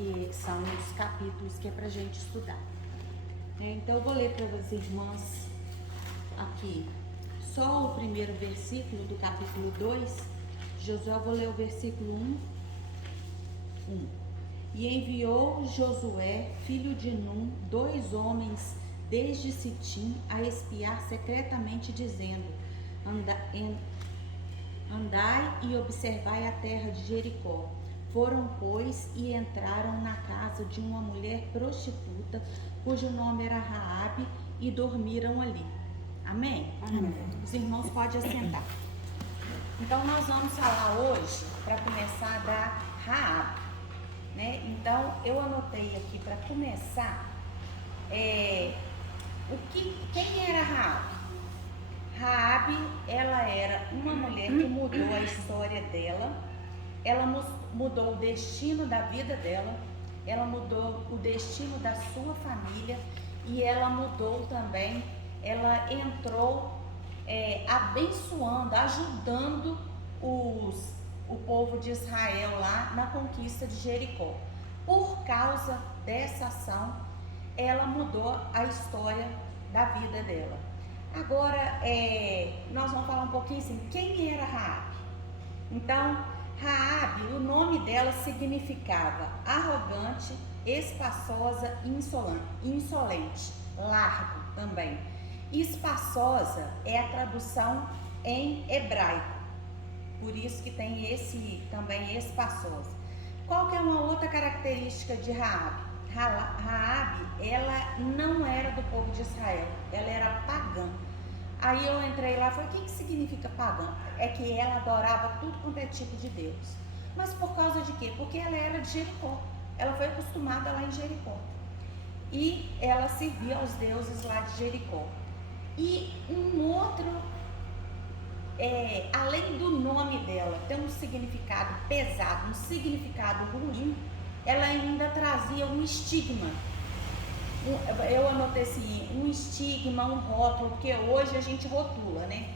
que são os capítulos que é pra gente estudar. Então eu vou ler para as irmãs aqui só o primeiro versículo do capítulo 2. Josué, eu vou ler o versículo 1. E enviou Josué, filho de Num, 2 homens desde Sitim a espiar secretamente, dizendo: andai e observai a terra de Jericó. Foram, pois, e entraram na casa de uma mulher prostituta, cujo nome era Raabe, e dormiram ali. Amém? Amém. Os irmãos podem assentar. Então nós vamos falar hoje, para começar, da Raabe, né? Então eu anotei aqui para começar quem era Raabe? Raabe, ela era uma mulher que mudou a história dela, ela mudou o destino da vida dela, ela mudou o destino da sua família e ela mudou também, ela entrou abençoando, ajudando o povo de Israel lá na conquista de Jericó. Por causa dessa ação, ela mudou a história da vida dela. Agora, nós vamos falar um pouquinho assim, quem era Raabe? Então, Raabe, o nome dela significava arrogante, espaçosa e insolente, largo também. Espaçosa é a tradução em hebraico, por isso que tem esse também espaçosa. Qual que é uma outra característica de Raabe? Raabe, ela não era do povo de Israel, ela era pagã. Aí eu entrei lá e falei, o que significa pagã? É que ela adorava tudo quanto é tipo de Deus. Mas por causa de quê? Porque ela era de Jericó, ela foi acostumada lá em Jericó. E ela servia aos deuses lá de Jericó. E um outro, além do nome dela ter um significado pesado, um significado ruim, ela ainda trazia um estigma. Eu anotei assim, um estigma, um rótulo, porque hoje a gente rotula, né?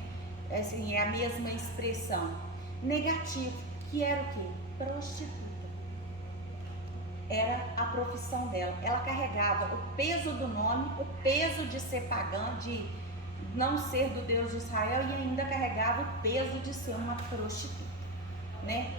Assim, é a mesma expressão. Negativo, que era o quê? Prostituta. Era a profissão dela. Ela carregava o peso do nome, o peso de ser pagã, de não ser do Deus de Israel, e ainda carregava o peso de ser uma prostituta, né?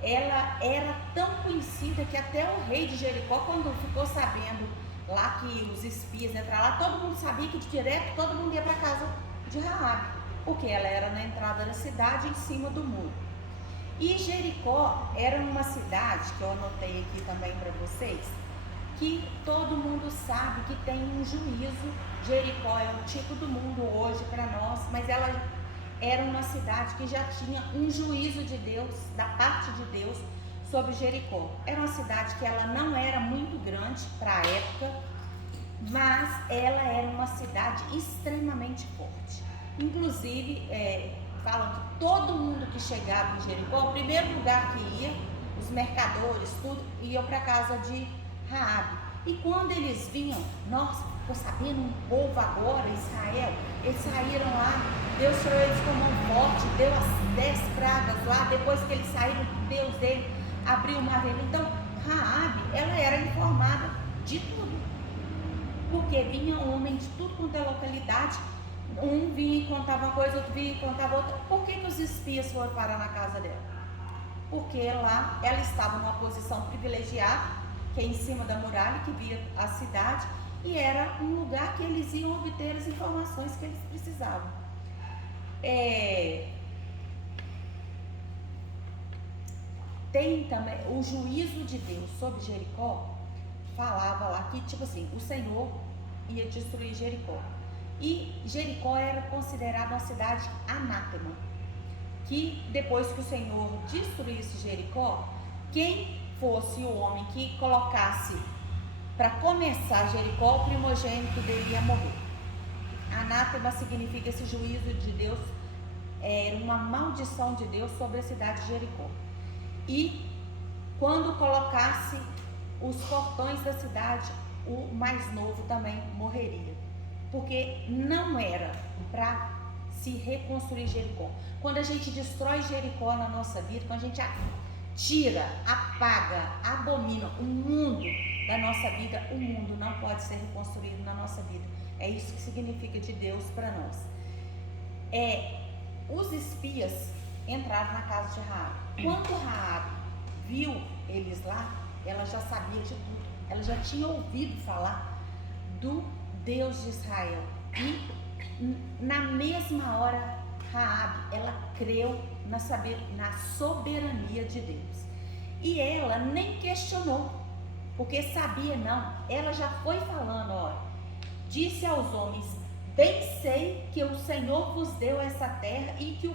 Ela era tão conhecida que até o rei de Jericó, quando ficou sabendo lá que os espias entraram lá, todo mundo sabia que direto todo mundo ia para casa de Raabe, porque ela era na entrada da cidade, em cima do muro. E Jericó era uma cidade, que eu anotei aqui também para vocês, que todo mundo sabe que tem um juízo. Jericó é o tipo do mundo hoje para nós, mas ela era uma cidade que já tinha um juízo de Deus, da parte de Deus, sobre Jericó. Era uma cidade que ela não era muito grande para a época, mas ela era uma cidade extremamente forte. Inclusive, falam que todo mundo que chegava em Jericó, o primeiro lugar que ia, os mercadores, tudo, iam para a casa de Raabe. E quando eles vinham, nossa, ficou sabendo um povo agora, Israel, eles saíram lá, Deus tirou eles com mão forte, deu as 10 pragas lá, depois que eles saíram, Deus dele abriu o mar vermelho. Então, Raabe, ela era informada de tudo, porque vinha homem de tudo quanto é localidade, um vinha e contava uma coisa, outro vinha e contava outra. Por que os espias foram parar na casa dela? Porque lá ela estava numa posição privilegiada, que é em cima da muralha, que via a cidade, e era um lugar que eles iam obter as informações que eles precisavam. Tem também o juízo de Deus sobre Jericó, falava lá que, tipo assim, o Senhor ia destruir Jericó. E Jericó era considerada uma cidade anátema, que depois que o Senhor destruísse Jericó, quem fosse o homem que colocasse para começar Jericó, o primogênito dele ia morrer. Anátema significa esse juízo de Deus, uma maldição de Deus sobre a cidade de Jericó. E quando colocasse os portões da cidade, o mais novo também morreria, porque não era para se reconstruir Jericó. Quando a gente destrói Jericó na nossa vida, quando a gente tira, apaga, abomina o mundo da nossa vida, o mundo não pode ser reconstruído na nossa vida. É isso que significa de Deus para nós. Os espias entraram na casa de Raabe. Quando Raabe viu eles lá, ela já sabia de tudo. Ela já tinha ouvido falar do Deus de Israel. E na mesma hora, Raabe, ela creu na soberania de Deus. E ela nem questionou, porque sabia não. Ela já foi falando, ó, disse aos homens: bem sei que o Senhor vos deu essa terra e que o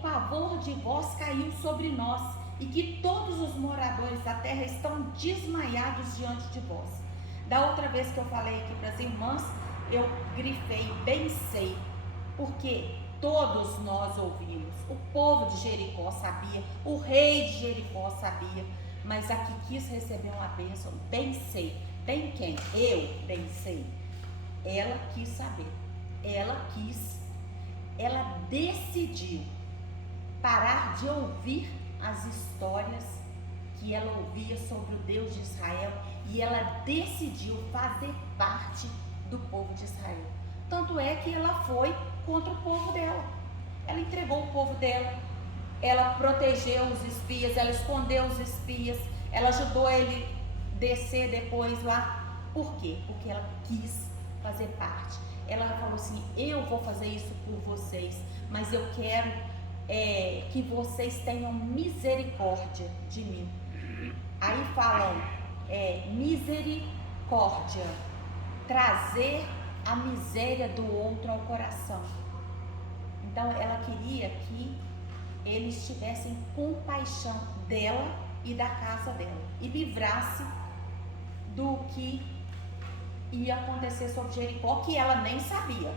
pavor de vós caiu sobre nós e que todos os moradores da terra estão desmaiados diante de vós. Da outra vez que eu falei aqui para as irmãs, eu grifei bem sei, porque todos nós ouvimos. O povo de Jericó sabia, o rei de Jericó sabia, mas a que quis receber uma bênção, bem sei. Bem quem? Eu bem sei. Ela quis saber, ela decidiu parar de ouvir as histórias que ela ouvia sobre o Deus de Israel e ela decidiu fazer parte do povo de Israel. Tanto é que ela foi contra o povo dela. Ela entregou o povo dela, ela protegeu os espias, ela escondeu os espias, ela ajudou ele descer depois lá. Por quê? Porque ela quis fazer parte. Ela falou assim: eu vou fazer isso por vocês, mas eu quero que vocês tenham misericórdia de mim. Aí falam misericórdia, trazer a miséria do outro ao coração. Então ela queria que eles tivessem compaixão dela e da casa dela e livrasse do que ia acontecer sobre Jericó, que ela nem sabia.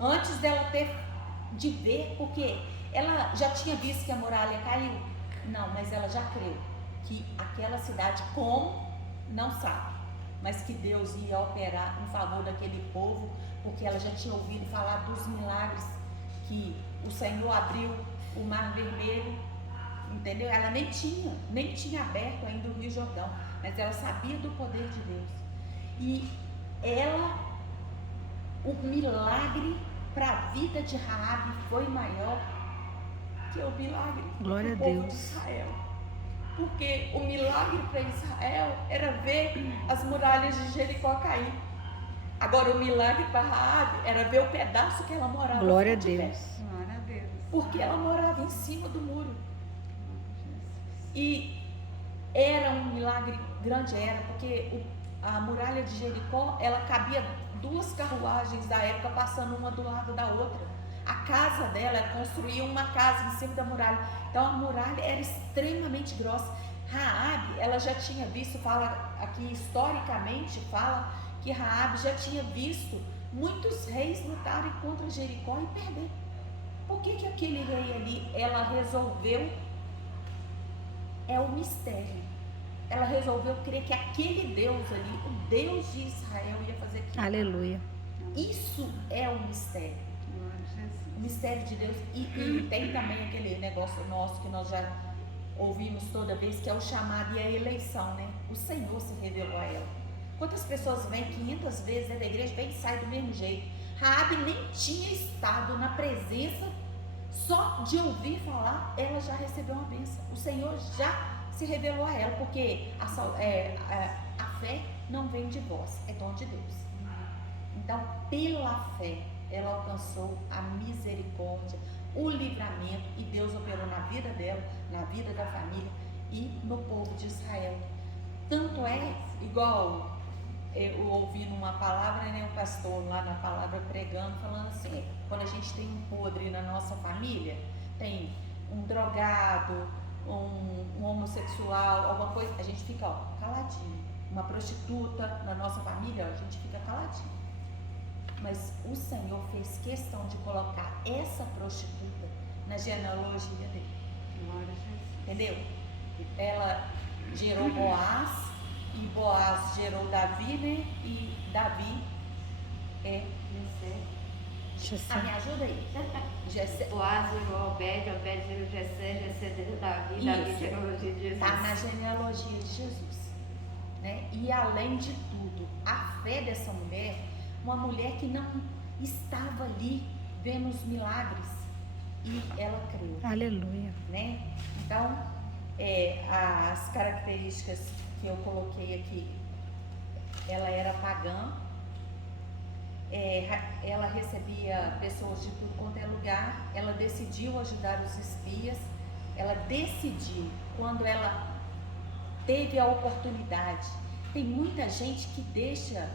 Antes dela ter de ver, porque ela já tinha visto que a muralha caiu. Não, mas ela já creu que aquela cidade, como, não sabe, mas que Deus ia operar em favor daquele povo, porque ela já tinha ouvido falar dos milagres, que o Senhor abriu o Mar Vermelho, entendeu? Ela nem tinha aberto ainda o Rio Jordão, mas ela sabia do poder de Deus. E o milagre para a vida de Raabe foi maior que o milagre Glória do a povo Deus. de Israel. Porque o milagre para Israel era ver as muralhas de Jericó cair. Agora o milagre para Raabe era ver o pedaço que ela morava. Glória a Deus. Glória a Deus. Porque ela morava em cima do muro. E era um milagre grande, porque a muralha de Jericó, ela cabia 2 carruagens da época passando uma do lado da outra. A casa dela, ela construía uma casa em cima da muralha. Então a muralha era extremamente grossa. Raabe, ela já tinha visto, fala aqui historicamente, fala que Raabe já tinha visto muitos reis lutarem contra Jericó e perder. Por que aquele rei ali, ela resolveu? É o mistério. Ela resolveu crer que aquele Deus ali, o Deus de Israel, ia fazer aquilo. Aleluia. Isso é o mistério. O mistério de Deus. E tem também aquele negócio nosso que nós já ouvimos toda vez, que é o chamado e a eleição, né? O Senhor se revelou a ela. Quantas pessoas vêm 500 vezes dentro da igreja, vem e sai do mesmo jeito. Raabe nem tinha estado na presença, só de ouvir falar, ela já recebeu uma bênção. O Senhor já se revelou a ela, porque a fé não vem de vós, é dom de Deus. Então, pela fé, ela alcançou a misericórdia, o livramento, e Deus operou na vida dela, na vida da família e no povo de Israel. Tanto é, igual eu ouvi numa palavra, né, o pastor lá na palavra pregando, falando assim: quando a gente tem um podre na nossa família, tem um drogado, um homossexual, alguma coisa, a gente fica caladinho. Uma prostituta na nossa família, a gente fica caladinho. Mas o Senhor fez questão de colocar essa prostituta na genealogia dele. Entendeu? Ela gerou Boaz, e Boaz gerou Davi, né? E Davi é Me ajuda aí. Jessé. Boaz gerou Obed, Obed gerou Jessé, Jessé gerou Davi, Davi genealogia de Jesus. Está na genealogia de Jesus. Né? E além de tudo, a fé dessa mulher, uma mulher que não estava ali vendo os milagres, e ela creu. Aleluia. Né? Então, as características que eu coloquei aqui, ela era pagã, ela recebia pessoas de tudo quanto é lugar, ela decidiu ajudar os espias, ela decidiu, quando ela teve a oportunidade. Tem muita gente que deixa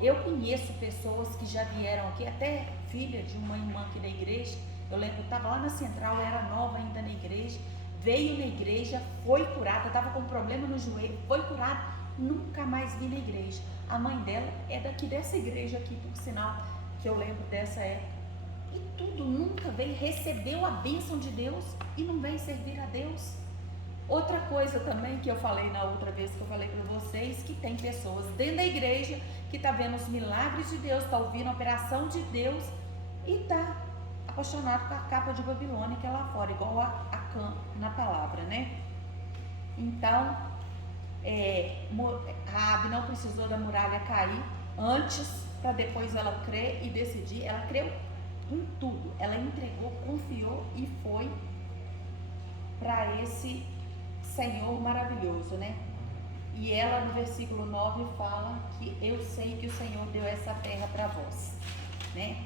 eu conheço pessoas que já vieram aqui, até filha de uma irmã aqui da igreja. Eu lembro, eu estava lá na Central, era nova ainda na igreja, veio na igreja, foi curada, estava com problema no joelho, foi curada, nunca mais vi na igreja. A mãe dela é daqui dessa igreja aqui, por sinal, que eu lembro dessa época. E tudo, nunca veio, recebeu a bênção de Deus e não veio servir a Deus. Outra coisa também que eu falei na outra vez que eu falei para vocês, que tem pessoas dentro da igreja que tá vendo os milagres de Deus, tá ouvindo a operação de Deus e tá apaixonado com a capa de Babilônia que é lá fora, igual a Cã na palavra, né? Então, Raabe não precisou da muralha cair antes para depois ela crer e decidir. Ela creu em tudo, ela entregou, confiou e foi para esse Senhor maravilhoso, né? E ela no versículo 9 fala que eu sei que o Senhor deu essa terra para vós, né?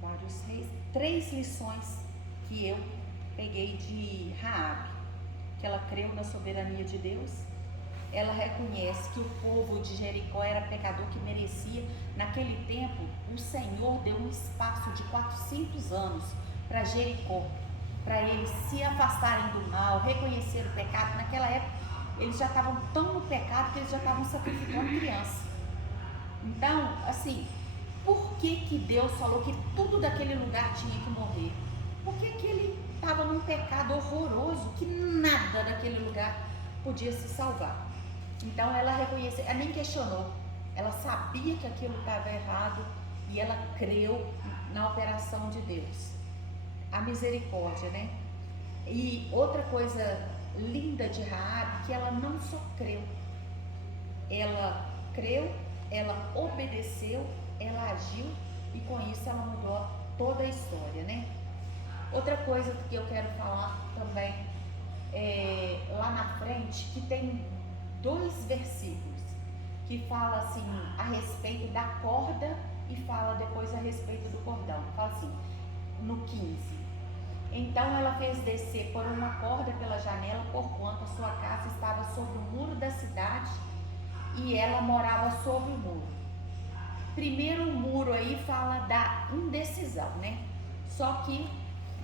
Vários reis. 3 lições que eu peguei de Raabe, que ela creu na soberania de Deus. Ela reconhece que o povo de Jericó era pecador, que merecia. Naquele tempo, o Senhor deu um espaço de 400 anos para Jericó, para eles se afastarem do mal, reconhecer o pecado. Naquela época, eles já estavam tão no pecado que eles já estavam sacrificando criança. Então, assim, por que Deus falou que tudo daquele lugar tinha que morrer? Porque que ele estava num pecado horroroso, que nada daquele lugar podia se salvar. Então ela reconheceu, ela nem questionou, ela sabia que aquilo estava errado e ela creu na operação de Deus, a misericórdia, né? E outra coisa linda de Raabe, que ela não só creu, ela obedeceu, ela agiu e com isso ela mudou toda a história, né? Outra coisa que eu quero falar também lá na frente, que tem 2 versículos que fala assim a respeito da corda e fala depois a respeito do cordão. Fala assim no 15: então ela fez descer por uma corda pela janela, porquanto a sua casa estava sobre o muro da cidade e ela morava sobre o muro. Primeiro o muro aí fala da indecisão, né? Só que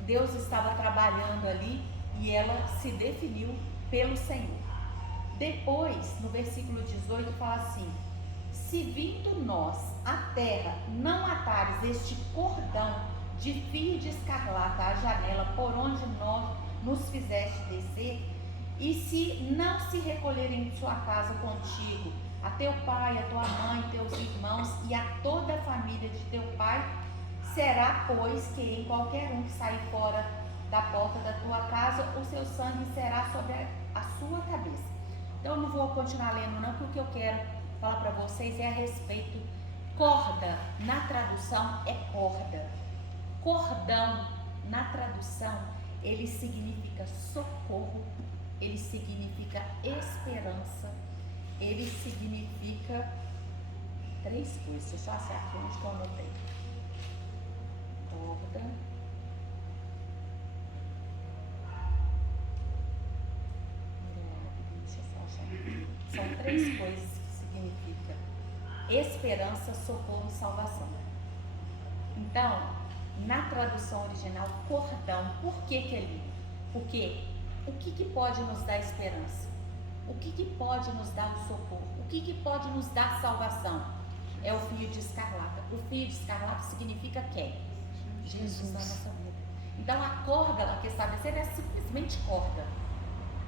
Deus estava trabalhando ali e ela se definiu pelo Senhor. Depois, no versículo 18, fala assim: se vindo nós à terra não atares este cordão de fio de escarlata à janela por onde nós nos fizeste descer, e se não se recolherem em sua casa contigo a teu pai, a tua mãe, teus irmãos e a toda a família de teu pai, será, pois, que em qualquer um que sair fora da porta da tua casa, o seu sangue será sobre a sua cabeça. Então eu não vou continuar lendo não, porque o que eu quero falar para vocês é a respeito. Corda, na tradução, é corda. Cordão, na tradução, ele significa socorro, ele significa esperança, ele significa 3 coisas. Deixa eu achar aqui onde que eu anotei. Corda. São 3 coisas que significa esperança, socorro e salvação. Então, na tradução original, cordão, por que é lindo? Porque o que pode nos dar esperança? O que pode nos dar o socorro? O que pode nos dar salvação? É o fio de escarlata. O fio de escarlata significa quem? Jesus na nossa vida. Então a corda lá que está descendo é simplesmente corda.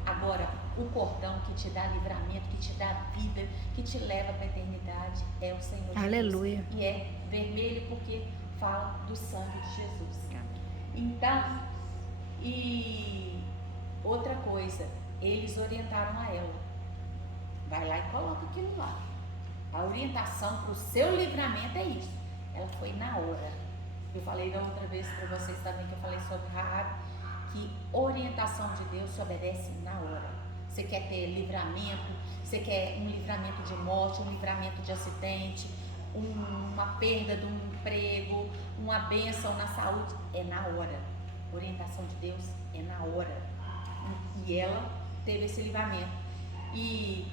Agora, o cordão que te dá livramento, que te dá vida, que te leva para a eternidade é o Senhor Aleluia. Jesus. E é vermelho porque fala do sangue de Jesus. Então, e outra coisa, eles orientaram a ela. Vai lá e coloca aquilo lá. A orientação para o seu livramento é isso. Ela foi na hora. Eu falei da outra vez para vocês também, que eu falei sobre Raabe, que orientação de Deus se obedece na hora. Você quer ter livramento, você quer um livramento de morte, um livramento de acidente, uma perda de um emprego, uma bênção na saúde, é na hora. Orientação de Deus é na hora. E ela teve esse livramento. E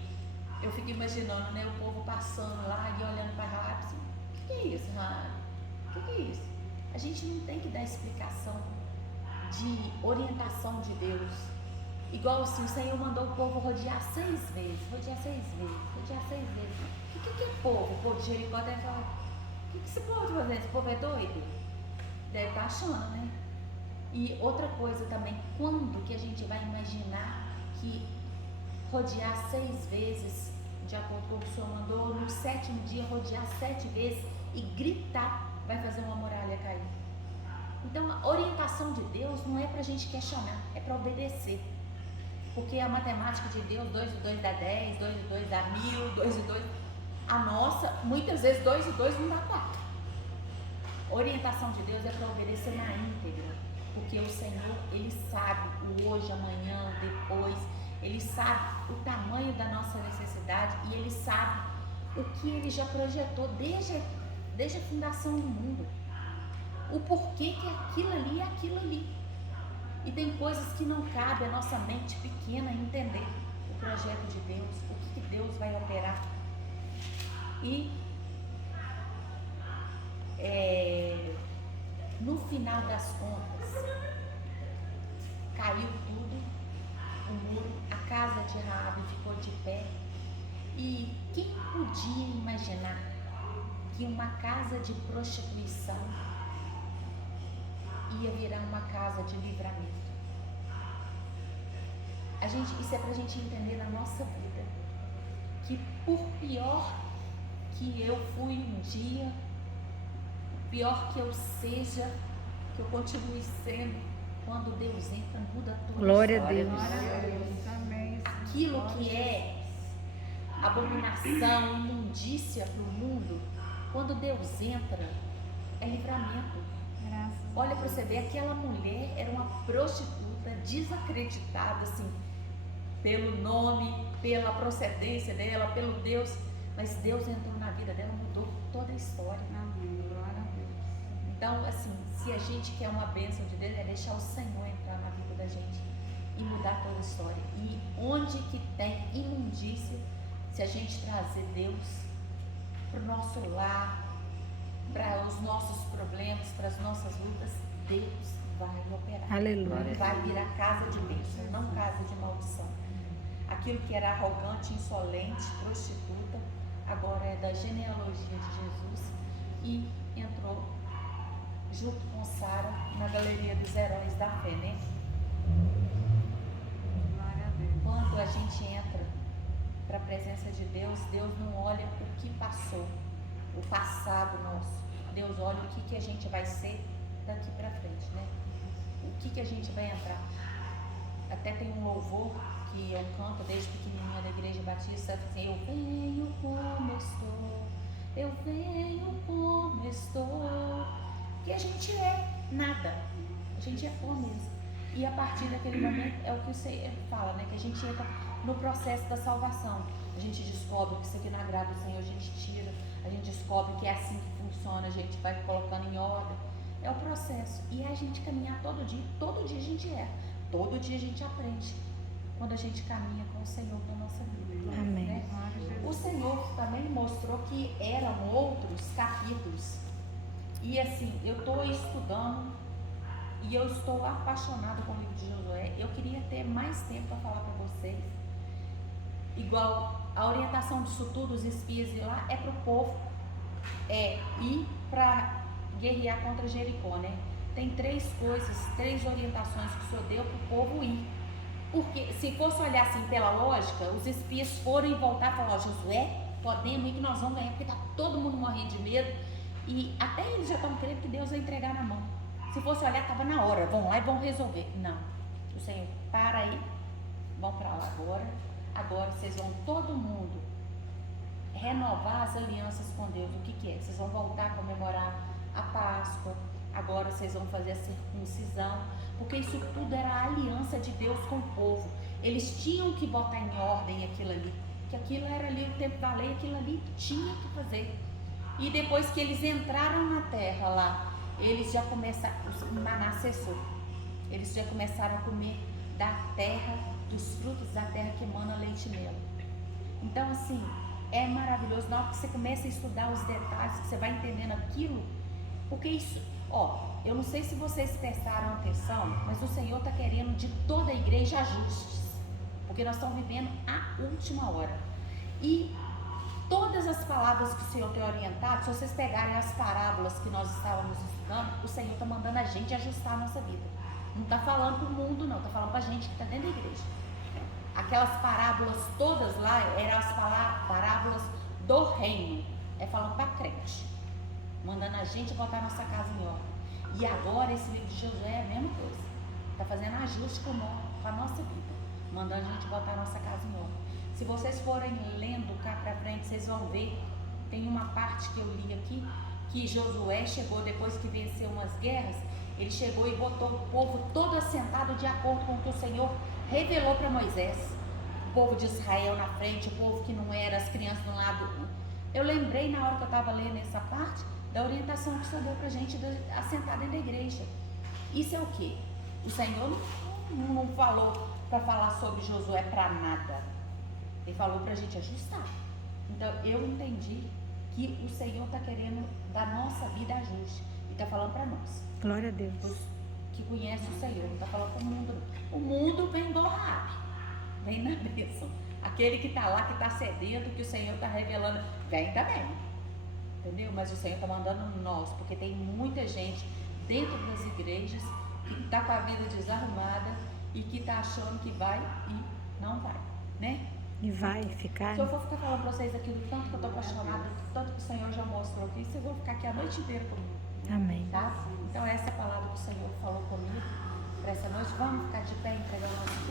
eu fico imaginando, né, o povo passando lá e olhando para Raabe assim, o que é isso, Raabe? O que é isso? A gente não tem que dar explicação de orientação de Deus. Igual assim, o Senhor mandou o povo rodear 6 vezes. O que é povo? O povo de Jericó deve falar, o que esse povo está fazendo? Esse povo é doido? Deve estar achando, né? E outra coisa também, quando que a gente vai imaginar que rodear 6 vezes, de acordo com o que o Senhor mandou, no 7º dia rodear 7 vezes e gritar, vai fazer uma muralha cair? Então, a orientação de Deus não é para a gente questionar, é para obedecer. Porque a matemática de Deus, 2 e 2 dá 10, 2 e 2 dá 1000, 2 e 2... A nossa, muitas vezes 2 e 2 não dá 4. A orientação de Deus é para obedecer na íntegra. Porque o Senhor, Ele sabe o hoje, amanhã, o depois. Ele sabe o tamanho da nossa necessidade e Ele sabe o que Ele já projetou desde a fundação do mundo. O porquê que aquilo ali é aquilo ali. E tem coisas que não cabe a nossa mente pequena entender o projeto de Deus, o que Deus vai operar. E no final das contas, caiu tudo, o muro, a casa de Raabe ficou de pé. E quem podia imaginar que uma casa de prostituição ia virar uma casa de livramento? Isso é para a gente entender na nossa vida, que por pior que eu fui um dia, pior que eu seja, que eu continue sendo, quando Deus entra, muda toda Glória a a história. Deus. Amém. Aquilo que é abominação, imundícia para o mundo, quando Deus entra, é livramento. Graças a Olha para você ver, aquela mulher era uma prostituta desacreditada, assim, pelo nome, pela procedência dela, pelo Deus, mas Deus entrou na vida dela, mudou toda a história. Amém. Glória a Deus. Então, assim, se a gente quer uma bênção de Deus, é deixar o Senhor entrar na vida da gente e mudar toda a história. E onde que tem imundícia, se a gente trazer Deus para o nosso lar, para os nossos problemas, para as nossas lutas, Deus vai operar. Aleluia. Vai virar casa de bênção, não casa de maldição. Aquilo que era arrogante, insolente, prostituta, agora é da genealogia de Jesus e entrou junto com Sara na galeria dos heróis da fé, né? Glória a Deus. Quando a gente entra para a presença de Deus, Deus não olha o que passou, o passado nosso. Deus olha o que a gente vai ser daqui para frente, né? O que a gente vai entrar. Até tem um louvor que eu canto desde pequenininha da Igreja Batista, assim, eu venho como estou, eu venho como estou. Que a gente é nada, a gente é pó mesmo. E a partir daquele momento é o que você fala, né? Que a gente entra no processo da salvação. A gente descobre que isso aqui não agrada o Senhor, a gente tira, a gente descobre que é assim que funciona, a gente vai colocando em ordem. É o processo. E é a gente caminhar todo dia a gente erra, todo dia a gente aprende. Quando a gente caminha com o Senhor na nossa vida. Amém. Né? O Senhor também mostrou que eram outros capítulos. E assim, eu estou estudando e eu estou apaixonada com o livro de Josué. Eu queria ter mais tempo para falar para vocês. Igual a orientação disso tudo, os espias ir lá, é para o povo ir para guerrear contra Jericó, né? Tem 3 coisas, 3 orientações que o Senhor deu para o povo ir. Porque se fosse olhar assim pela lógica, os espias foram e voltaram e falaram: ó, Josué, podemos ir que nós vamos ganhar, porque está todo mundo morrendo de medo. E até eles já estão crendo que Deus vai entregar na mão. Se fosse olhar, estava na hora, vão lá e vão resolver. Não. O Senhor, para aí, vão para lá agora. Agora vocês vão todo mundo renovar as alianças com Deus. O que que é? Vocês vão voltar a comemorar a Páscoa. Agora vocês vão fazer a circuncisão. Porque isso tudo era a aliança de Deus com o povo. Eles tinham que botar em ordem aquilo ali. Que aquilo era ali o tempo da lei, aquilo ali tinha que fazer. E depois que eles entraram na terra lá, eles já começaram, o maná cessou. Eles já começaram a comer da terra, dos frutos da terra que emana leite e mel. Então assim, é maravilhoso. Na hora que você começa a estudar os detalhes, que você vai entendendo aquilo, porque isso, ó, eu não sei se vocês prestaram atenção, mas o Senhor está querendo de toda a igreja ajustes, porque nós estamos vivendo a última hora. E todas as palavras que o Senhor tem orientado, se vocês pegarem as parábolas que nós estávamos estudando, o Senhor está mandando a gente ajustar a nossa vida. Não está falando para o mundo, não, está falando para a gente que está dentro da igreja. Aquelas parábolas todas lá eram as parábolas do reino, é falando para crente, mandando a gente botar a nossa casa em ordem. E agora esse livro de Josué é a mesma coisa, está fazendo ajuste com a nossa vida, mandando a gente botar a nossa casa em ordem. Se vocês forem lendo cá para frente, vocês vão ver, tem uma parte que eu li aqui, que Josué chegou depois que venceu umas guerras, ele chegou e botou o povo todo assentado de acordo com o que o Senhor revelou para Moisés. O povo de Israel na frente, o povo que não era, as crianças do lado. Eu lembrei na hora que eu estava lendo essa parte, da orientação que o Senhor deu para a gente assentar dentro da igreja. Isso é o quê? O Senhor não falou para falar sobre Josué para nada. Ele falou para a gente ajustar. Então eu entendi que o Senhor está querendo da nossa vida ajuste. E está falando para nós. Glória a Deus. Os que conhecem o Senhor. Não está falando para o mundo, não. O mundo vem igual rápido. Vem na bênção. Aquele que está lá, que está sedento, que o Senhor está revelando, vem também. Entendeu? Mas o Senhor está mandando nós, porque tem muita gente dentro das igrejas que está com a vida desarrumada e que está achando que vai e não vai, né? E vai ficar. Se eu for ficar falando para vocês aqui do tanto que eu estou apaixonada, do tanto que o Senhor já mostrou aqui, vocês vão ficar aqui a noite inteira comigo. Amém. Tá? Então essa é a palavra que o Senhor falou comigo para essa noite. Vamos ficar de pé e entregar o nosso culto.